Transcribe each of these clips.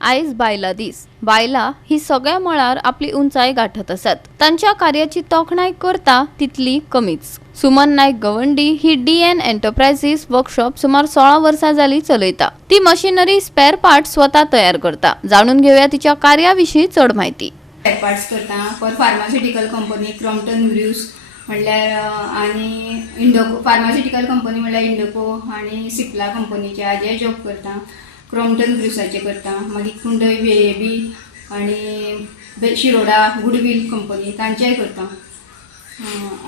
आयज बायला दीस। बायला ही सगळ्या मळार आपली उंचाई गाठत असत। तांच्या कार्याची तोखणाय करता तितली कमीच। सुमन नायक गवंडी ही DN एंटरप्राइजेस वर्कशॉप सुमार 16 वर्सां जाली चलयता। ती मशिनरी स्पेअर पार्ट्स स्वतः तयार करता। जाणून घेऊया तिच्या कार्याविषयी चढ माहिती। स्पेअर पार्ट्स करता for pharmaceutical company Crompton Bruce म्हणल्यार आनी इंडोको फार्मास्युटिकल कंपनी म्हणल्यार इंडोको आनी सिप्ला कंपनीचे हाजे जॉब करता। क्रॉम्प्टन ब्रूसाचे करता, मागीर कुंडय VAB आनी शिरोडा गुडविल कंपनी तांचेय करता।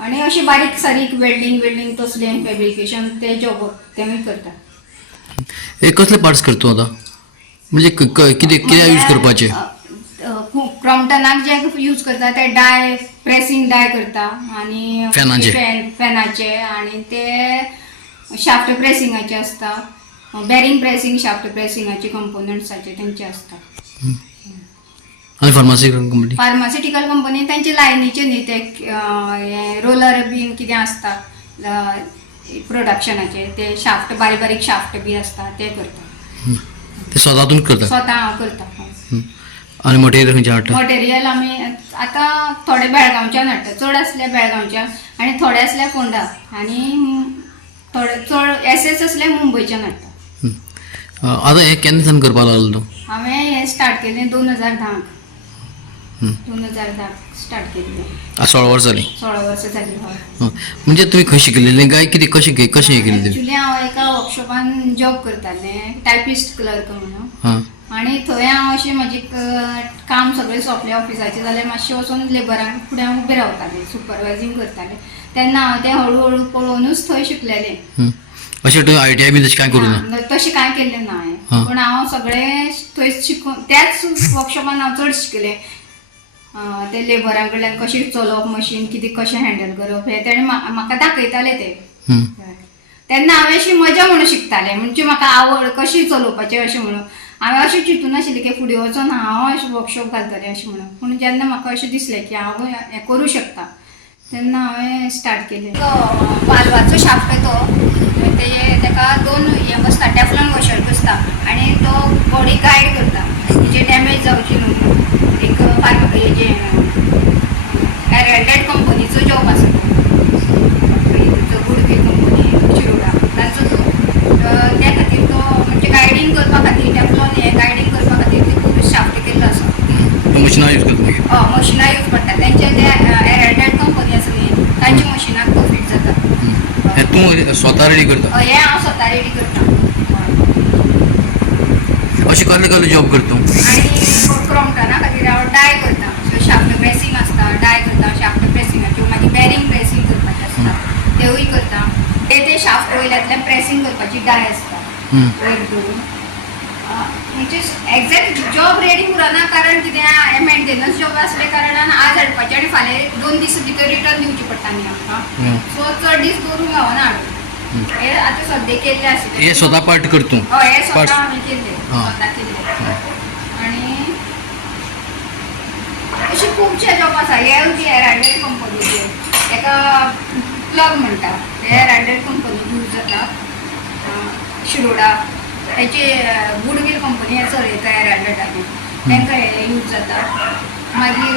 आनी अशे बारीक सारीक वेल्डिंग तसले फॅब्रिकेशन ते जॉब तेमी करता। हे कसले पार्ट्स करता आता म्हणजे कितें यूज करपाचे? क्रॉम्प्टनाक जे यूज करता ते डाय प्रेसिंग डाय करता आनी फॅनाचे आनी ते शाफ्ट प्रेसिंगाचे असता। बेरिंग प्रेसिंग शाफ्ट प्रेसिंगाचे कंपोनंट्साचे तेंचे असता। आणि फार्मास्युटिकल कंपनी त्यांचे लायनीचे न्ही ते रोलर बीन कितें असता प्रोडक्शनाचे ते शाफ्ट बारीक शाफ्ट बी असता ते करता। ते स्वतःतून करता? स्वतः हांव करता। आणि मटेरियल खंयचे हाडटा? मटेरियल आमी आतां थोडे बेळगांवच्यान हाडटा, चड आसले बेळगांवच्यान आनी थोडे आसले फोंडा आनी थोडे चड SS असले मुंबयच्यान हाडटा। आता हे केन्ना करपाक लागलो तूं? हांवें हें स्टार्ट केलें 2010 स्टार्ट केल्लें। 16 वर्सां जालीं? 16 वर्सां जालीं हय। म्हणजे तुवें खंय शिकलेलें काय कितें कशें शिकलेलें? एक्चुअली हांव एका वर्कशॉपान जॉब करतालें टायपिस्ट क्लर्क म्हणून आनी थंय हांव अशें म्हाजें काम सगळें सोंपलें ऑफिसाचें जाल्यार मातशें वचून लेबरांक फुडें हांव उबें रावतालें सुपरवायझींग करतालें। तेन्ना हांव तें हळू हळू पळोवनूच थंय शिकलेलें। अशें तुवें ITI बी तशें कांय करूं ना? तशें कांय केल्लें ना हांवें, पूण हांव सगळें थंयच शिकून त्याच वर्कशॉपान हांव चड शिकलें। ते लेबरां कडल्यान कशें चलोवप मशीन कितें कशें हँडल करप हें तेणें म्हाका दाखयतालें ते। तेन्ना हांवें अशी मजा म्हणून शिकतालें, म्हणजे म्हाका आवड कशी चलोवपाचें अशें म्हणून। हांवें अशें चिंतून नाशिल्लें की फुडें वचून हांव अशें वर्कशॉप घालतलें अशें म्हणून, पूण जेन्ना म्हाका अशें दिसलें की हांव हें करूं शकता तेन्ना हांवें स्टार्ट केलें। तो वाल्वाचो शाफ्ट तो तेका 2 हें बसता टेफ्लॉन वॉशर बसता आनी तो बॉडी गायड करता तेजे डॅमेज जावची न्हू। एक हेजे एरंडेड कंपनीचो जॉब आसा तो गुडविल कंपनी शिरोडा तांचो तो त्या खातीर तो म्हणजे गायडींग करपा खातीर टेफ्लॉन हें गायडींग करपा खातीर ते खूब शाफ्ट केल्लो आसा। मशिनां यूज करता? मशिनां यूज करता तेंचे ते एरंडेड कंपनी आसा न्ही तांच्या मशिनाक तो फिट जाता। तूं स्वता रेडी करता? हें हांव स्वता रेडी करता। अशें कसले जॉब करता? आनी क्रॉम्प्टना खातीर हांव डाय करता, शाफ्ट प्रेसिंग आसता डाय करता शाफ्ट प्रेसिंगाच्यो, मागीर बेरिंग प्रेसिंग करपाचें आसता तेवूय करता। ते शाफ्ट वयल्यांतल्यान प्रेसिंग करपाची डाय आसता वयर करून। म्हणजे एक्झॅक्ट जॉब रेडी उरना, कारण कितें हें मेंटेनन्स जॉब आसले कारणान आज हाडपाचें आनी फाल्यां 2 दीस भितर रिटर्न दिवची पडटा न्ही आमकां, सो चड दीस दवरूंक गावना हाडून। हे आतां सद्या केल्लें आसलें। हे स्वता पार्ट करता? हय हे स्वता हांवें केल्लें, स्वता केल्लें। आनी अशे खुबशे जॉब आसा। हे बी एरंडेड कंपनीचे ताका प्लग म्हणटा, हे एरंडेड कंपनी यूज जाता शिरोडा तेचे गुडविल कंपनी हे चलयता एरंडेडाचे तांकां हे यूज जाता। मागीर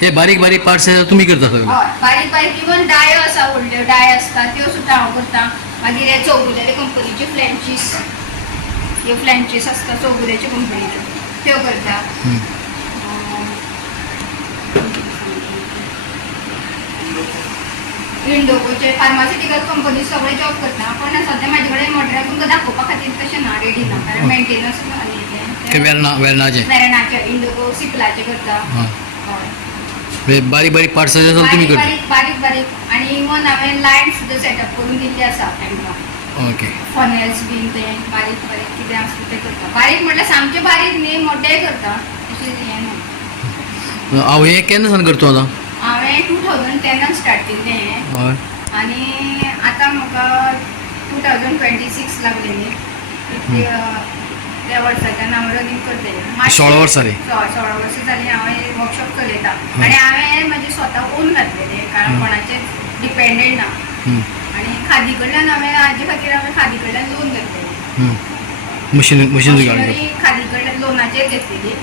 हे बारीक पार्ट्स तुमी करता सगळे? हय बारीक इवन डाय आसा, व्हडल्यो डाय आसता त्यो सुद्दां हांव करता। मागीर हे चौगुलेचे कंपनीचे फ्लॅंचीस, ह्यो फ्लॅंचीस आसता चौगुलेचे कंपनीच्यो त्यो करता। इंडोकोचे फार्मास्युटिकल कंपनी सगळे जॉब करता, पण सद्या म्हाजे कडेन मटेरियल तुमकां दाखोवपा खातीर तशें ना रेडी ना, कारण मेंटेनन्स वेर्नाचे इंडोको सिप्लाचे करता। बारीक पार्ट्स तुमी करता? बारीक आनी इवन हांवें लायट सुद्दां सेटअप करून दिल्ली आसा तांकां। ओके। फनेल्स बीन ते बारीक कितें आसता ते करता। बारीक म्हटल्यार सामकें बारीक न्ही, मोठेय करता अशें हें ना। हांव हें केन्ना सावन करता आतां? हांवें 2010 स्टार्ट केल्लें हें आनी आतां म्हाका 2026 लागले न्ही त्या वर्साच्यान हांव रनिंग करतलें। 16 वर्सां? 16 वर्सां जालीं हांवें वर्कशॉप चलयता आनी हांवें म्हाजें स्वता ओन घातलेलें, कारण कोणाचें डिपेंडेंट ना। आनी खादी कडल्यान हाजे खातीर हांवें खादी कडल्यान लोन घेतलेलें। मशीन खादी कडल्यान लोनाचेर घेतलेली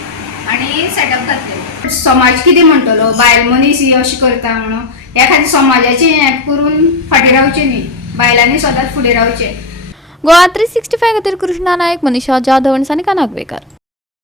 आणि सेटअप घातलेलो. समाज कितें म्हणटलो बायल मनीस ही अशी करता म्हणून, ह्या खातीर समाजाची हें करून फाटीं रावचें न्ही, बायलांनी सदांच फुडें रावचें. गोवा 365 खातीर कृष्णा नायक, मनीषा जाधव आनी सानिका नागवेकर.